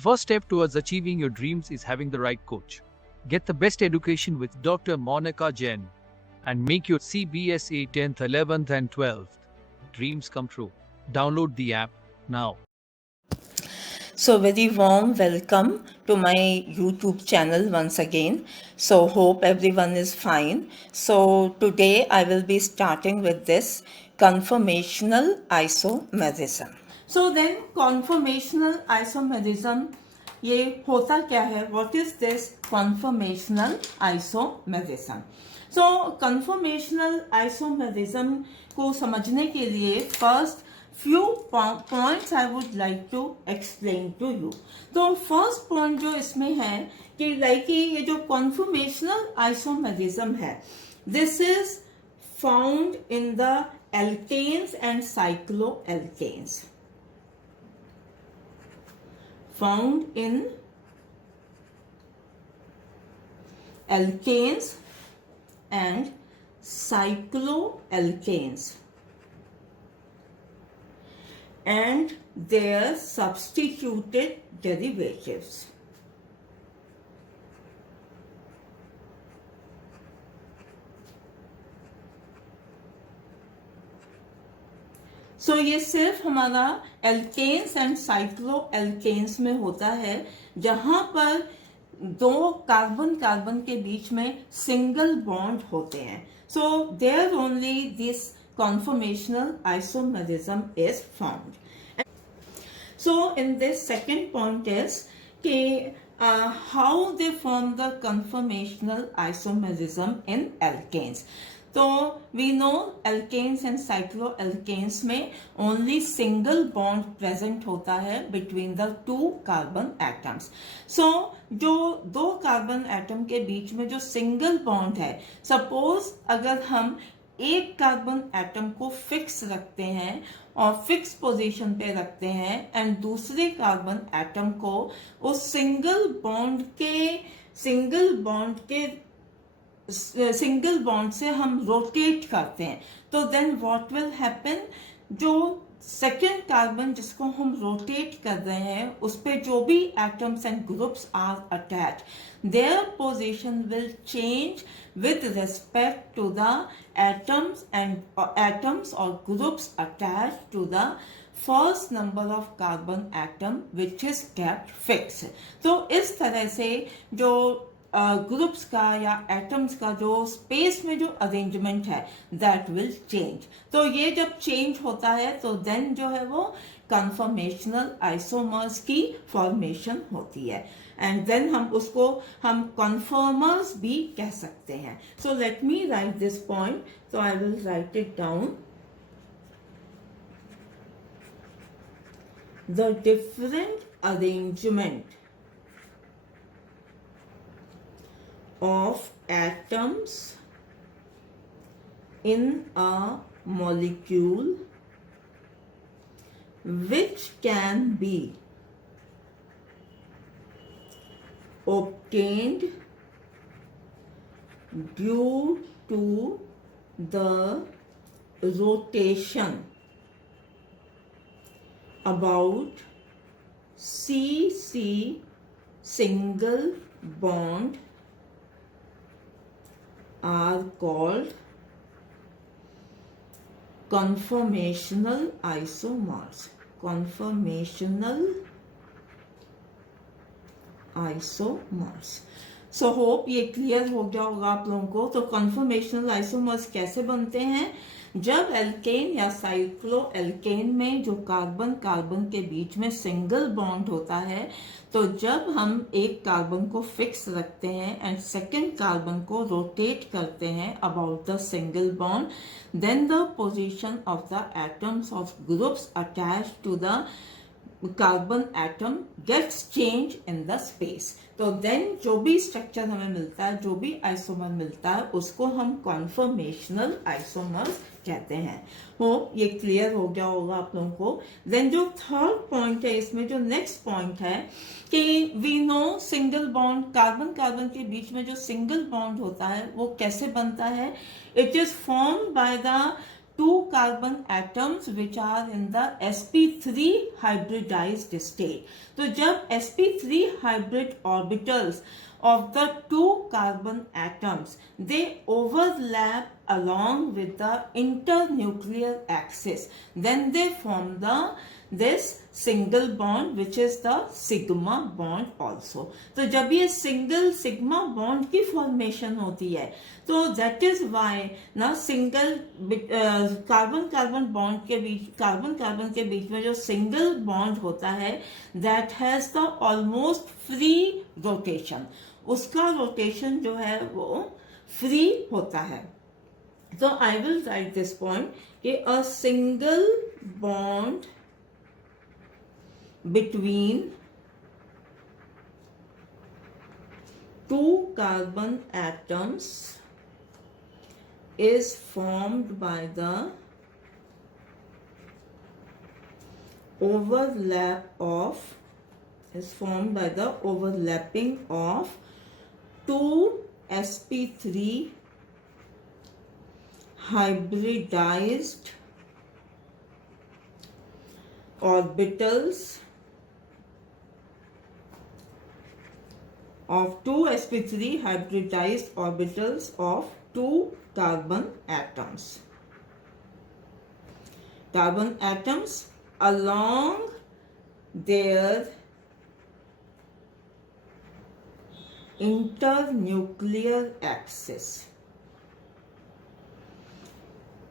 The first step towards achieving your dreams is having the right coach. Get the best education with Dr. Monica Jain and make your CBSE 10th, 11th, and 12th dreams come true. Download the app now. So very warm welcome to my YouTube channel once again. So hope everyone is fine. So today I will be starting with this conformational isomerism. So then conformational isomerism ये होता क्या है? What is this conformational isomerism? So conformational isomerism को समझने के लिए first few points I would like to explain to you. तो first point जो इसमें है कि like ये जो conformational isomerism है, this is found in the alkanes and cycloalkanes. Found in alkanes and cycloalkanes and their substituted derivatives. सो ये सिर्फ हमारा एल्केन्स एंड साइक्लो एल्केन्स में होता है जहां पर दो कार्बन कार्बन के बीच में सिंगल बॉन्ड होते हैं. So there only this conformational isomerism is found. So in this second point is how they form the conformational isomerism in alkanes. तो we know alkanes and cycloalkanes में only single bond present होता है between the two carbon atoms. So जो दो carbon atom के बीच में जो सिंगल बॉन्ड है, सपोज अगर हम एक कार्बन एटम को फिक्स रखते हैं और फिक्स पोजीशन पे रखते हैं एंड दूसरे कार्बन एटम को उस सिंगल बॉन्ड से हम रोटेट करते हैं, तो देन व्हाट विल हैपन, जो सेकेंड कार्बन जिसको हम रोटेट कर रहे हैं उस पे जो भी atoms and groups are attach, their position will change with respect to the atoms or groups attached to the first number of carbon atom which is kept fixed. तो इस तरह से जो ग्रुप्स का या एटम्स का जो स्पेस में जो अरेंजमेंट है दैट विल चेंज. तो ये जब चेंज होता है तो देन जो है वो कन्फर्मेशनल आइसोमर्स की फॉर्मेशन होती है एंड देन हम उसको कन्फर्मर्स भी कह सकते हैं. So let me right this point. So I will right it down. The different arrangement of atoms in a molecule which can be obtained due to the rotation about CC single bond are called conformational isomers. Conformational isomers. So hope ये clear हो गया होगा आप लोगों को. तो conformational isomers कैसे बनते हैं? जब एल्केन या साइक्लो एल्केन में जो कार्बन कार्बन के बीच में सिंगल बॉन्ड होता है, तो जब हम एक कार्बन को फिक्स रखते हैं एंड सेकेंड कार्बन को रोटेट करते हैं about the single bond, then the position of the atoms of groups attached to the carbon atom gets change in the space. तो देन जो भी स्ट्रक्चर हमें मिलता है, जो भी आइसोमर मिलता है, उसको हम कॉन्फर्मेशनल आइसोमर्स कहते हैं. हो ये क्लियर हो गया होगा आप लोगों को. देन जो थर्ड पॉइंट है इसमें, जो नेक्स्ट पॉइंट है कि we know single bond, carbon carbon के बीच में जो सिंगल बॉन्ड होता है वो कैसे बनता है? It is formed by the two carbon atoms which are in the sp3 hybridized state. तो जब sp3 hybrid orbitals of the two carbon atoms, they overlap along with the internuclear axis, then they form this single bond which is the sigma bond also. तो जब ये single sigma bond की formation होती है, तो that is why ना single carbon carbon bond के बीच, carbon carbon के बीच में जो सिंगल बॉन्ड होता है, that has the almost free rotation, उसका रोटेशन जो है वो फ्री होता है. तो I will write this point कि a single bond between two carbon atoms is formed by the overlapping of two sp3 hybridized orbitals of two sp3 hybridized orbitals of two carbon atoms. Carbon atoms along their internuclear axis.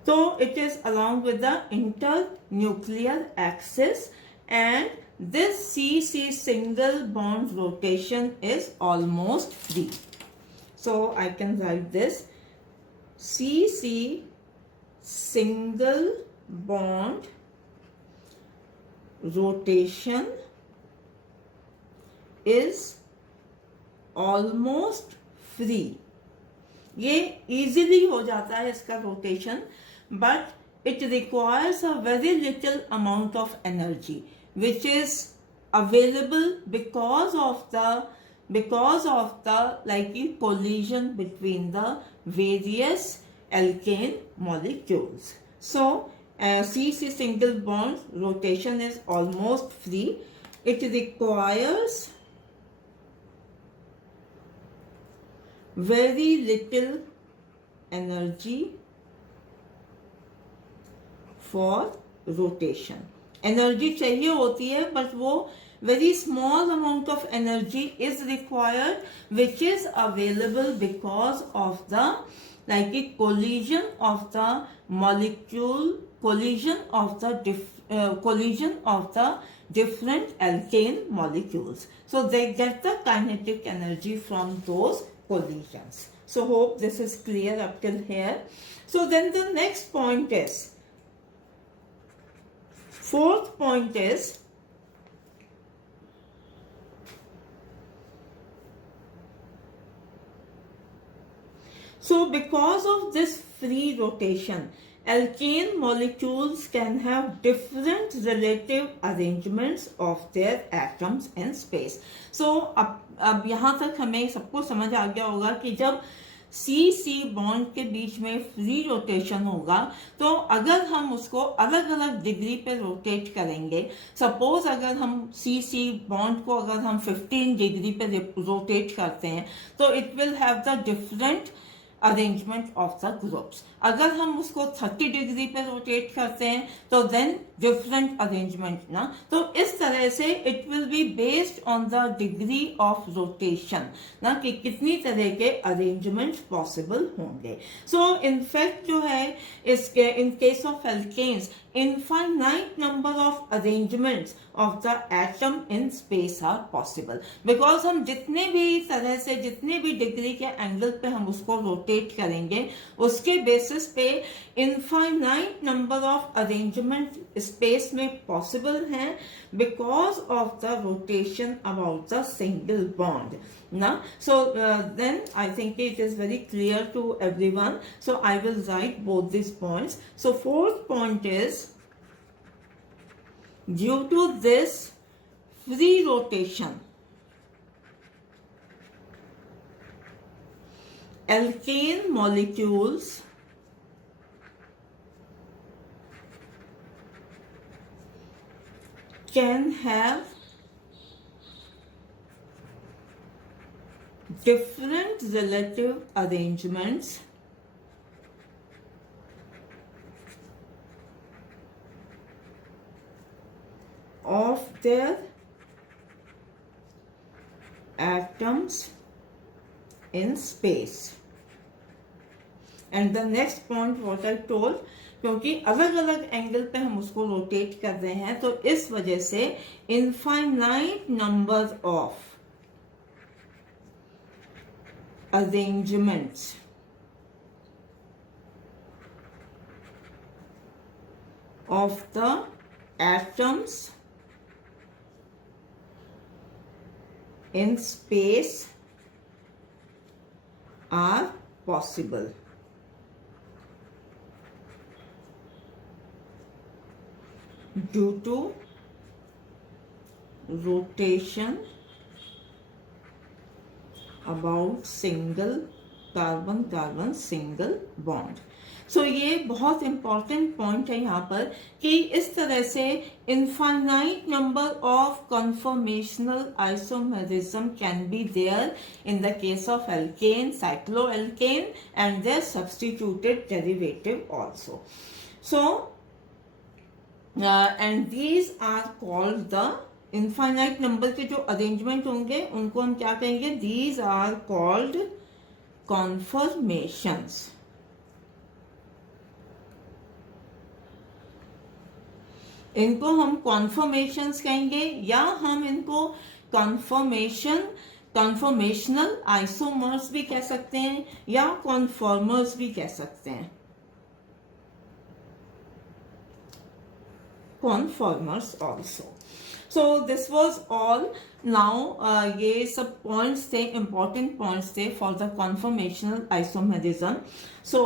So it is along with the internuclear axis, and this CC single bond rotation is almost free. So I can write this CC single bond rotation is almost free. ये easily हो जाता है इसका rotation, but it requires a very little amount of energy which is available because of the like collision between the various alkane molecules. So CC single bond rotation is almost free. It requires very little energy for rotation. Energy चाहिए होती है, but वो very small amount of energy is required which is available because of the like a collision of the molecule, collision of the different alkane molecules. So they get the kinetic energy from those collisions. So hope this is clear up till here. So then the next point is, fourth point is, so because of this free rotation, alkane molecules can have different relative arrangements of their atoms in space. So अब यहाँ तक हमें सबको समझ आ गया होगा कि जब C बॉन्ड के बीच में फ्री रोटेशन होगा, तो अगर हम उसको अलग अलग डिग्री पे रोटेट करेंगे, सपोज अगर हम C बॉन्ड को अगर हम 15 डिग्री पे रोटेट करते हैं, तो it will have the different arrangement of the groups. अगर हम उसको 30 डिग्री पे रोटेट करते हैं, तो देन डिफरेंट अरेंजमेंट ना. तो इस तरह से it will be based on the degree of rotation ना, कि कितनी तरह के अरेंजमेंट पॉसिबल होंगे. सो इनफैक्ट जो है इसके in case of alkanes, infinite number of arrangements of the atom in space are possible, because हम जितने भी तरह से, जितने भी डिग्री के एंगल पे हम उसको रोटेट करेंगे, उसके बेसिस पे infinite number of arrangement space में पॉसिबल हैं because of the rotation about the single bond. Now, so then I think it is very clear to everyone. So I will write both these points. So fourth point is, due to this free rotation, alkane molecules can have different relative arrangements of their atoms in space. And the next point what I told, क्योंकि अलग अलग angle पे हम उसको rotate कर रहे हैं तो इस वजह से infinite number of arrangements of the atoms in space are possible. Due to rotation about single carbon carbon single bond. So ये बहुत इंपॉर्टेंट पॉइंट है यहाँ पर कि इस तरह से infinite number of conformational isomerism can be there in the case of alkane, cycloalkane and their substituted derivative also. So and these are called the infinite number के जो अरेंजमेंट होंगे उनको हम क्या कहेंगे? These are called conformations. इनको हम कॉन्फर्मेशंस कहेंगे या हम इनको कॉन्फर्मेशनल आइसोमर्स भी कह सकते हैं या कॉन्फॉर्मर्स भी कह सकते हैं. Conformers also. So this was all. Now ये सब पॉइंट्स थे, इंपॉर्टेंट पॉइंट्स थे for the conformational isomerism. So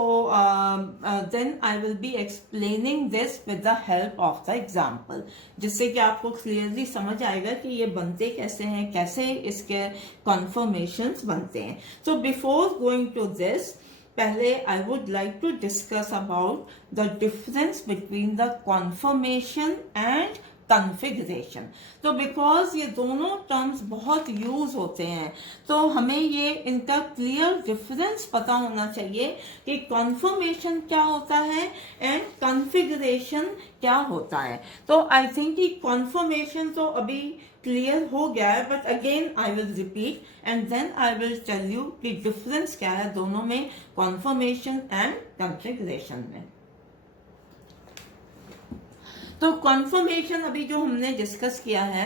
then I will be explaining this with the help of the example, जिससे कि आपको क्लियरली समझ आएगा कि ये बनते कैसे हैं, कैसे इसके कॉन्फर्मेशंस बनते हैं. So before going to this, पहले I would like to discuss about the difference between the conformation and configuration. तो बिकॉज ये दोनों टर्म्स बहुत यूज होते हैं तो हमें ये इनका क्लियर डिफरेंस पता होना चाहिए कि कॉन्फर्मेशन क्या होता है एंड कॉन्फ़िगरेशन क्या होता है. तो आई थिंक कि कॉन्फर्मेशन तो अभी क्लियर हो गया है, but again I will repeat and then I will tell you कि डिफरेंस क्या है दोनों में, कॉन्फर्मेशन एंड कॉन्फ़िगरेशन में. तो कॉन्फर्मेशन अभी जो हमने डिस्कस किया है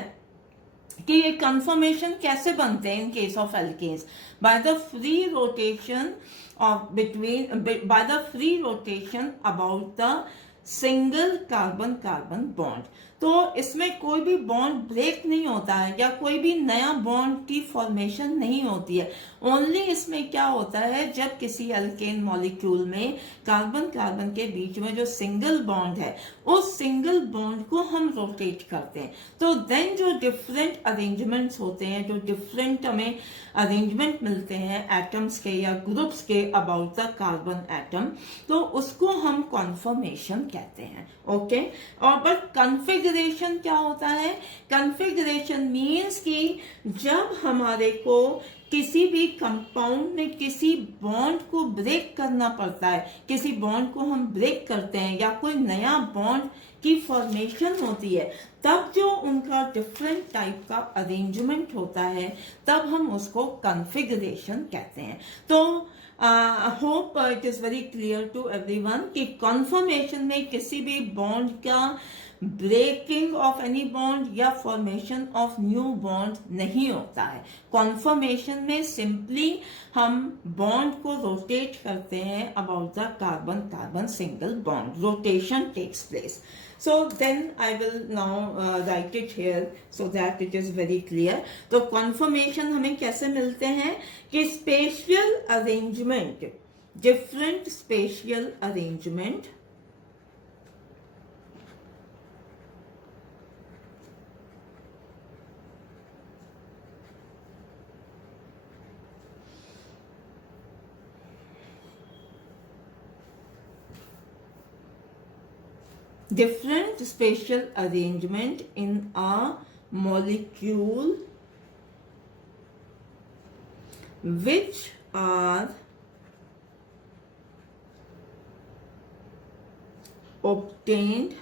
कि ये कन्फर्मेशन कैसे बनते हैं in case of alkanes, by the free rotation of by the free rotation about the single carbon carbon bond. तो इसमें कोई भी बॉन्ड ब्रेक नहीं होता है या कोई भी नया बॉन्ड की फॉर्मेशन नहीं होती है. ओनली इसमें क्या होता है, जब किसी अल्केन मॉलिक्यूल में कार्बन कार्बन के बीच में जो सिंगल बॉन्ड है उस सिंगल बॉन्ड को हम रोटेट करते हैं तो देन जो डिफरेंट अरेंजमेंट्स होते हैं, जो डिफरेंट हमें अरेंजमेंट मिलते हैं एटम्स के या ग्रुप्स के अबाउट द कार्बन एटम, तो उसको हम कॉन्फर्मेशन कहते हैं. ओके. और बट कॉन्फ़िगरेशन क्या होता है? कॉन्फ़िगरेशन मीन्स कि जब हमारे को किसी भी कंपाउंड में किसी बॉन्ड को ब्रेक करना पड़ता है, किसी बॉन्ड को हम ब्रेक करते हैं या कोई नया बॉन्ड की फॉर्मेशन होती है, तब जो उनका डिफरेंट टाइप का अरेंजमेंट होता है तब हम उसको कॉन्फ़िगरेशन कहते हैं. तो hope it is very clear to everyone कि कॉन्फर्मेशन में किसी भी बॉन्ड का ब्रेकिंग ऑफ एनी बॉन्ड या फॉर्मेशन ऑफ न्यू बॉन्ड नहीं होता है. कॉन्फर्मेशन में सिंपली हम बॉन्ड को रोटेट करते हैं about the carbon carbon single bond. Rotation takes place. So then I will now write it here so that it is very clear. तो conformation हमें कैसे मिलते हैं कि spatial arrangement, different spatial arrangement different spatial arrangement in a molecule which are obtained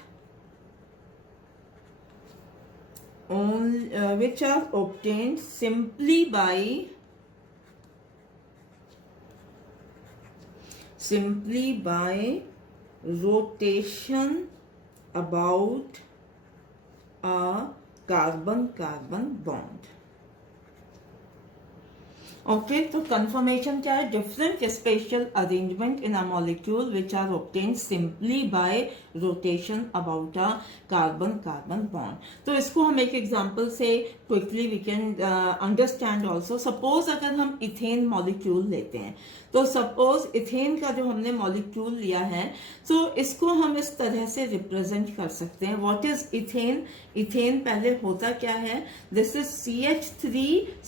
simply by rotation about a carbon-carbon bond. Okay, तो conformation क्या है? Different spatial arrangement in a molecule which are obtained simply by rotation about a carbon carbon bond. तो इसको हम एक example से quickly we can understand also. Suppose अगर हम इथेन मॉलिक्यूल लेते हैं, तो सपोज इथेन का जो हमने मॉलिक्यूल लिया है, तो इसको हम इस तरह से रिप्रेजेंट कर सकते हैं. What is ethane? इथेन पहले होता क्या है? This is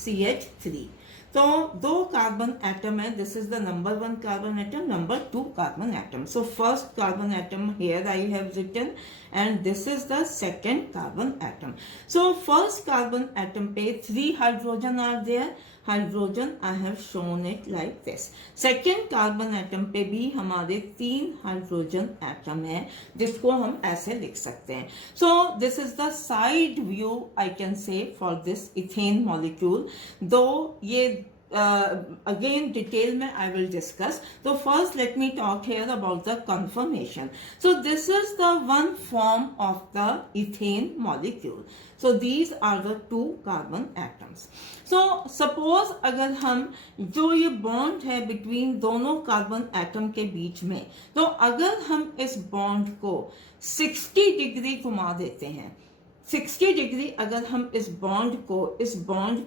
CH3. तो दो कार्बन एटम है. This is the number 1 carbon atom, number 2 carbon atom. So first carbon atom here I have written and this is the second carbon atom. So first carbon atom पे 3 hydrogen are there. Hydrogen I have shown it like this. Second carbon atom पे भी हमारे 3 hydrogen atom है, जिसको हम ऐसे लिख सकते हैं. So this is the side view I can say for this ethane molecule. दो ये again detail में I will discuss. So first let me talk here about the conformation. So this is the one form of the ethane molecule. So these are the 2 carbon atoms. So suppose अगर हम जो ये bond है between दोनों carbon atom के बीच में, तो अगर हम इस bond को 60 डिग्री घुमा देते हैं, 60 डिग्री अगर हम इस बॉन्ड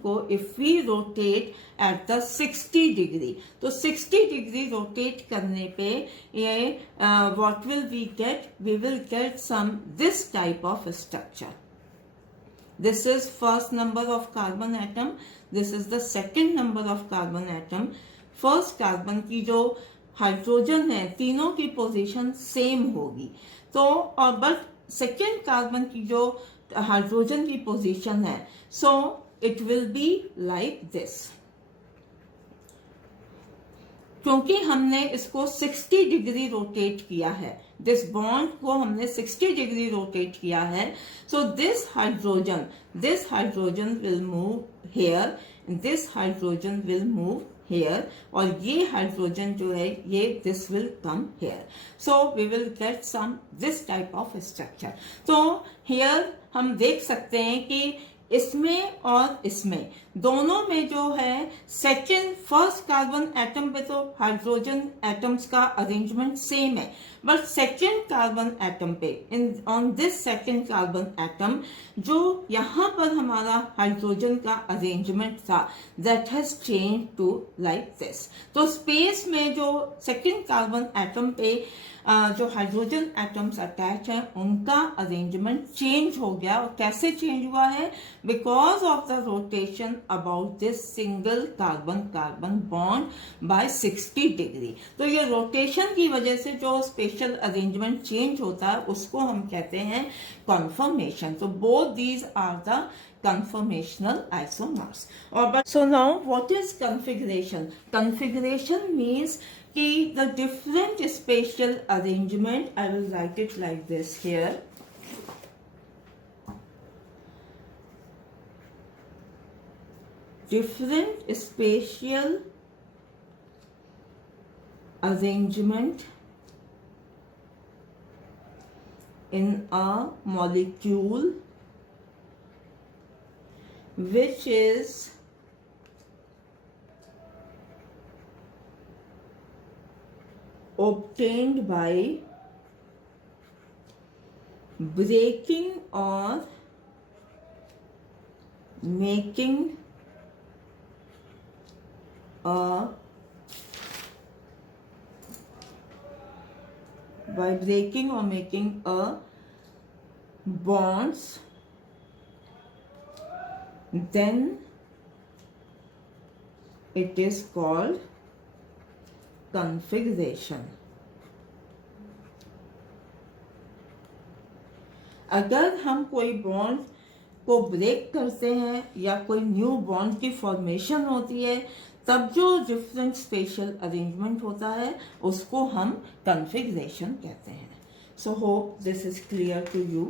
को if we rotate at the 60 degree, तो 60 डिग्री रोटेट करने पे ये what will we get? We will get some this type of structure. This is first number of carbon atom, this is the second number of carbon atom. First carbon की जो hydrogen है, तीनों की position same होगी, तो but second carbon की जो hydrogen की पोजीशन है, so it will be like this. क्योंकि हमने इसको 60 डिग्री रोटेट किया है, दिस बॉन्ड को हमने 60 डिग्री रोटेट किया है, so this hydrogen will move here, this hydrogen will move here, और ये हाइड्रोजन जो है ये this will come here. So we will get some this type of structure. तो हेयर हम देख सकते हैं कि इसमें और इसमें दोनों में जो है सेकेंड फर्स्ट कार्बन एटम पे तो हाइड्रोजन एटम्स का अरेंजमेंट सेम है, बट सेकेंड कार्बन एटम पे on this second carbon atom जो यहाँ पर हमारा हाइड्रोजन का अरेंजमेंट था, that has change to like this. तो स्पेस में जो सेकेंड कार्बन एटम पे जो हाइड्रोजन एटम्स अटैच हैं, उनका अरेंजमेंट चेंज हो गया. और कैसे चेंज हुआ है? Because of the rotation about this single carbon carbon bond by 60 degree. तो ये रोटेशन की वजह से जो स्पेशल अरेंजमेंट चेंज होता है, उसको हम कहते हैं कन्फर्मेशन. तो both these are the conformational isomers. So now what is configuration? Configuration means कि the different spatial arrangement, I will write it like this here. Different spatial arrangement in a molecule which is obtained by breaking or making a bonds, then it is called configuration. अगर हम कोई bond को break करते हैं या कोई new bond की formation होती है, तब जो डिफरेंट स्पेशल अरेंजमेंट होता है उसको हम कॉन्फ़िगरेशन कहते हैं. So hope this is clear to you.